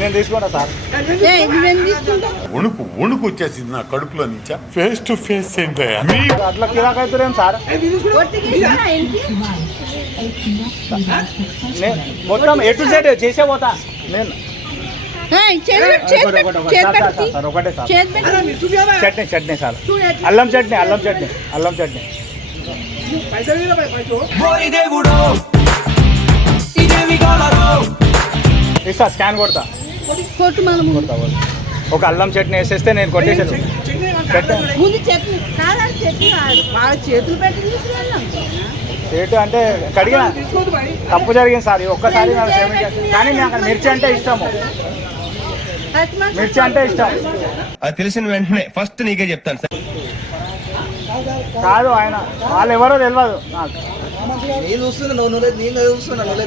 నేను తీసుకుంటా సార్. వణుకు వణుకు వచ్చేసింది నా కడుపులో నుంచా. ఫేస్ టు ఫేస్ ఏంటయ్యా అట్లా కిరాక్ అవుతారేం సార్? మొత్తం ఎటు సైడ్ చేసే పోతా నేను. ఒకటే సార్ చట్నీ చట్నీ సార్. అల్లం చట్నీ అల్లం చట్నీ అల్లం చట్నీ. ఇస్తా స్కాన్ కొడతా. ఒక అల్లం చట్నీ వేసేస్తే నేను కొట్టేసాను. చేటు అంటే కడిగిన తప్పు జరిగింది సార్. ఒక్కసారి కానీ నాకు మిర్చి అంటే ఇష్టము. మిర్చి అంటే ఇష్టం. అది తెలిసిన వెంటనే ఫస్ట్ నీకే చెప్తాను సార్. కాదు ఆయన వాళ్ళు ఎవరో తెలియదు నాకు. నేను చూస్తున్నా, నేను చూస్తున్నా, నువ్వు